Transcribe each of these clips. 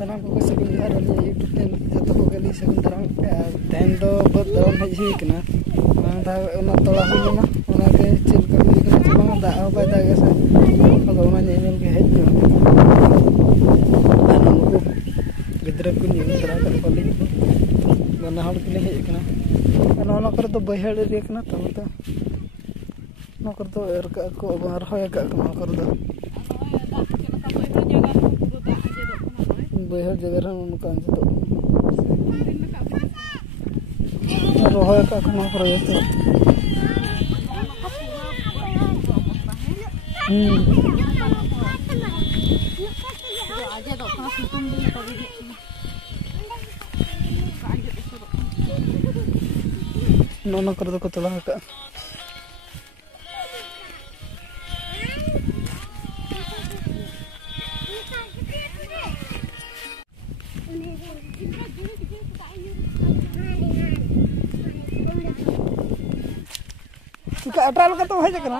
सामान को सगुन जोहार यूट्यूब चैनल जो को गली सगुन दाराम तेन दो बद दाराम हज हुई कना मांग दा ओना तोड़ा हुईना ओना के चिल का हुई कना चे मांग दा बाय दा गे से अदो ओना नेमेल के हज जो आना नुकु गिद्रा को न्यू दरा कर कोली बना हड़ के हज कना अना ओना कर तो बहड़ रे कना तो नो कर तो एर का को बाहर होय का नो कर दो बहर जगह उनका तो रोहय का खना कर तो नो कर दो को तला का अठारह का तो है जगह ना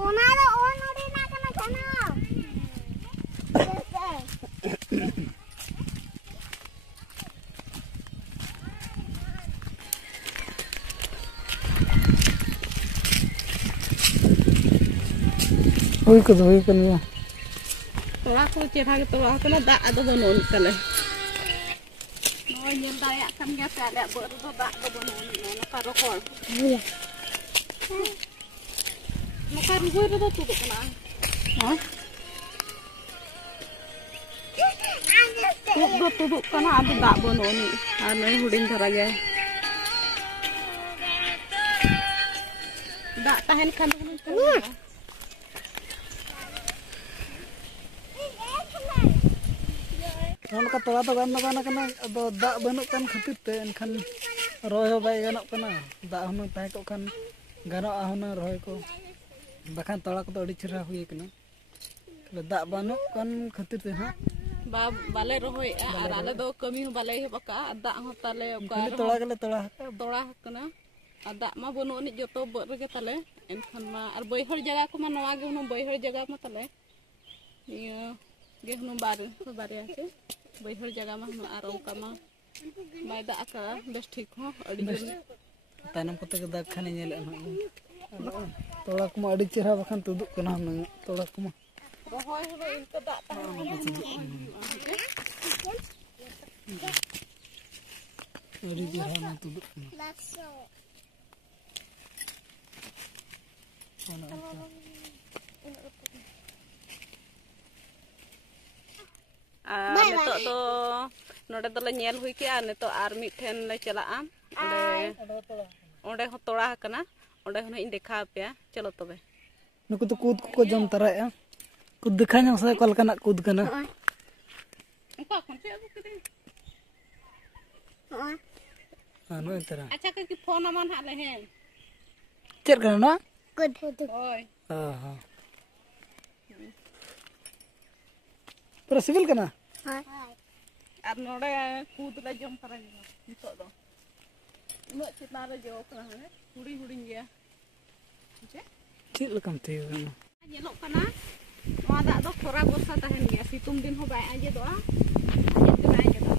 ओना रे ओनोडी ना कना जाना होई को कनिया तोरा को चेहरा के तोरा कना दा अदो बनोन तले नोय नेल दाया kan ga sa le bo do da do bonon na ka ro ko mo ka ru do do tu kana ha tu kana adu da bonon ar nai huding dhara ge da tahen kan उनका तोड़ा तो गान लगाना कना अब दा बनों कन खातिर ते एनखान रोय हो बाय गानों कना दा हुन ताहे को खान गानों हुन रोय को बखान तोड़ा को तो अड़ी चेहरा हुई कना दा बनों कन खातिर ते हां बाले रोय आर आले दो कमी हो बाले हे बका दा हो ताले खाली तोड़ा गले तोड़ा कना दा मा बनों नि जतो बर गे ताले एनखान मा आर बैहर जगह को मा नवा गे हुन बैहर जगह मा ताले ये गे हुन बारे के बैहर जगह में हम आरो कमा बाय दा का बेस ठीक हो अड़ी तानम कते के दा खाने नेल तोड़ा को अड़ी चेहरा बखान तुदु कना हम तोड़ा को रोहय हो इनका दा अड़ी चेहरा में तुदु नितो तो नोडे तो नेल हुई के नितो आर मिठेन ले चला ओंडे हो तोड़ा कना ओंडे हो इन देखा पे चलो तबे नुकु तो कूद को जम तराया कूद दिखा न से कल कना कूद कना उनका कोन से अब के हां नो तरा अच्छा के फोन मन हाले है चेर कना ना कूद ओय हां पूरा सिविल कना हां अब नोडे कूद ले जम तरा नितो दो नो चितना रे जो कना है हुडी गया ठीक ठीक लकम ते नेलो कना मा दा दो खरा बरसा तहन गया सितुंग दिन हो बाय आजे दो आजे तो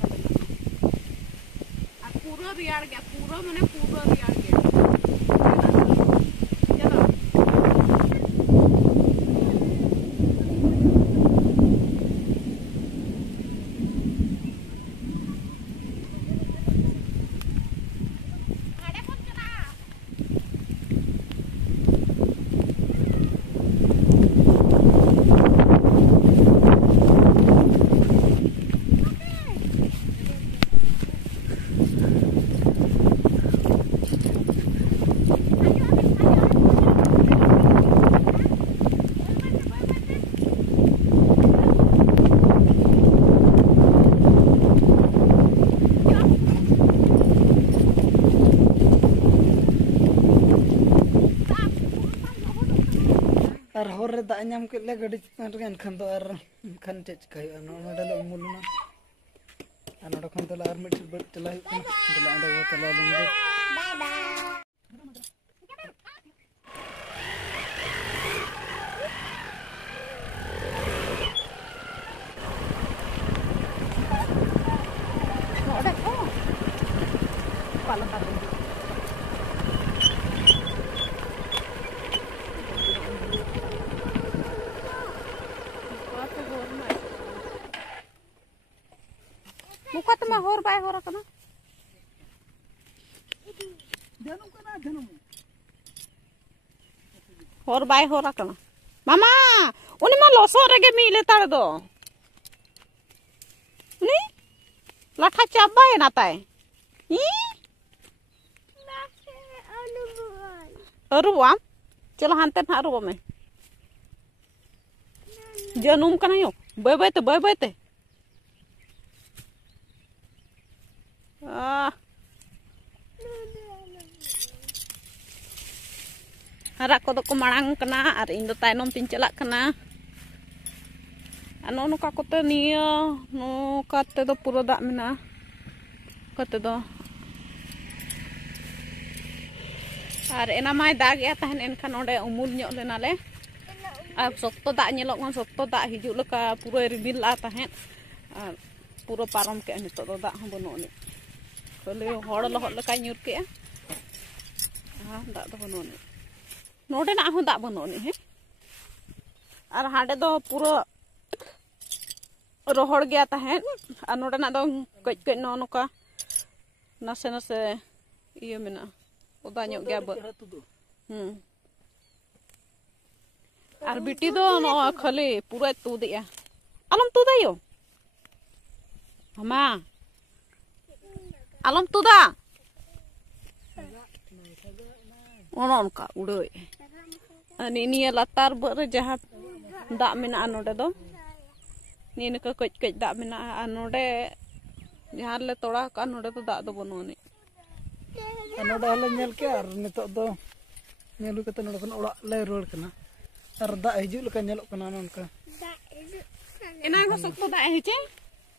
आ पूरा रियार गया पूरा माने पूरा रियार गया और होर रे दा नाम के ले गाड़ी चितान रे एनखान तो आर खान चे चिकाय नोडे ले उमुलना आ नोडे खन तो आर मिट बट चला दला अंडे वो चला लंगे बाय बाय बाय होरा कना होर बाय होरा कना मामा उनी मा लोसो रेगे मी लेतार दो उनी लाठा चाबाय ना ताय ई अरुवा चलो हानते ना अरुवा में जनूम कना यो बाय बाय ते हरा को दो को मांग कना और इन दो तायनम तीन चला कना अनो नुका कोते निया नुका ते दो पूरा दाग मेना कोते दो और एना माय दाग या तहन एनखान ओंडे उमुल ᱧᱚᱜ लेना ले और सख्तो दाग ñेलोग गन सख्तो दाग हिजुग लका पूरा रिबिल ला तहन और पूरा पारम के नितो दो दाग हं बनो नि खाली हड़ लहद लका ñुर के दाग दो बनो नि नोडे ना हूं दाग बनो नि हे और हाडे दो पूरा रोहड़ गया तहन और नोडे ना दो कज कज नो नोका नासे नासे इयो मेना ओदा ñok गया ब और बिटी दो नो खाली पूरा तुदिया आलम तुदायो मामा आलम तुदा ओनका उड़े निया लातार बरे जहाँ दाग मेना नोडे दो निका कज कज दाग मेना नोडे जहाँ ले तोड़ा का नोडे तो दाग दो बनोनी नोडे हले नेल के और नितो दो नेलु कते नोडे खन ओड़ा ले रोड कना और दाग हिजुग लका नेलोग कना नोनका एना को सख्तो दाग हिचे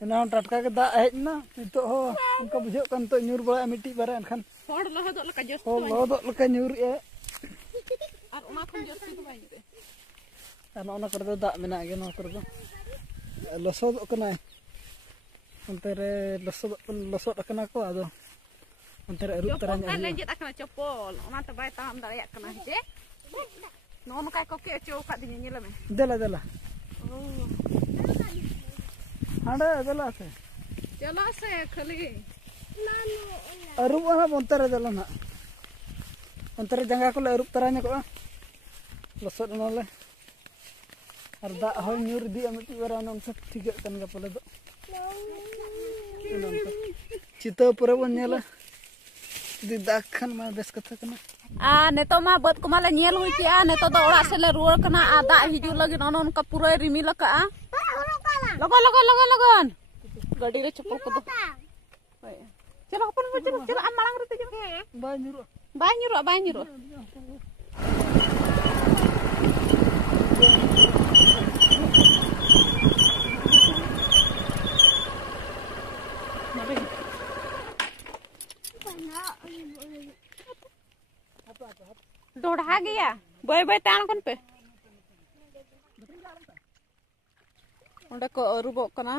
एना टटका के दाग हेजना नितो हो उनका बुझो कन तो न्यूर बड़ा मिट्टी बारे एनखान हड़ लहदो लका जस हो लहदो लका न्यूर ए और ओना खन जस्ती तो बाय रे और ओना कर दो दाग मेना गे नो कर दो लसोद कना अंते रे लसोद कना को आदो अंते रे रुप तरा ᱧ ले जेत akana चप्पल ओना तो बाय ताम दाड़िया कना हिचे नोन का को के चो का दिने नेला में देला हाडे देला से चलो से खाली अरुप ना अंतरे देला ना अंतरे जंगा को ले अरुप तरा ने को लसोद नले और दाग हो ᱧᱩᱨ दी मिट्टी बारा नम सब ठीक कन गा पले दो चितो पूरा बन नेला दी दाग खन मा बेस कथा कना नेतो मा बद को माले नेल हुई किया नेतो दो ओड़ा से ले रुवर कना आ दाग हिजु लगी नोन का पूरा रिमी लका लगन गाड़ी रे चप्पल को दो चलो अपन चलो आ मांग रे चलो बाय ᱧुरो डोढ़ा गया बाय तान कन पे ओंडे को अरुबो कना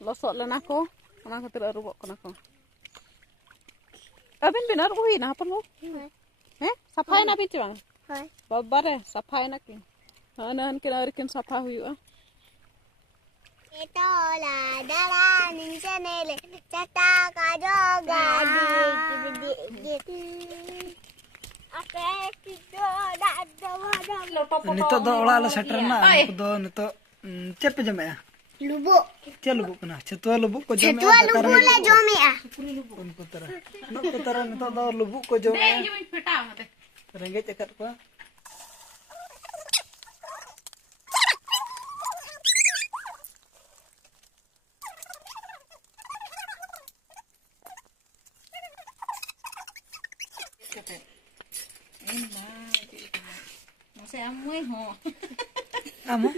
लसो लेना को ओना खातिर अरुबो कना को अबिन बिन अरुब हुई ना अपन वो हैं सफाई ना बिच बांग हाय बाबा रे सफाई ना कि हानन के और किन सफा हुईआ एतोला दला निंचनेले चटा का जोगा नितो दो ओड़ा ले सेटर ना दो नितो चेप जमे लुबो चे लुबो कना छतुआ लुबो को जमे छतुआ लुबो ले जमे उनको तरह नितो दो लुबो को जमे फेटा मते रेंगे चकर को Saya amoy ho. Amo?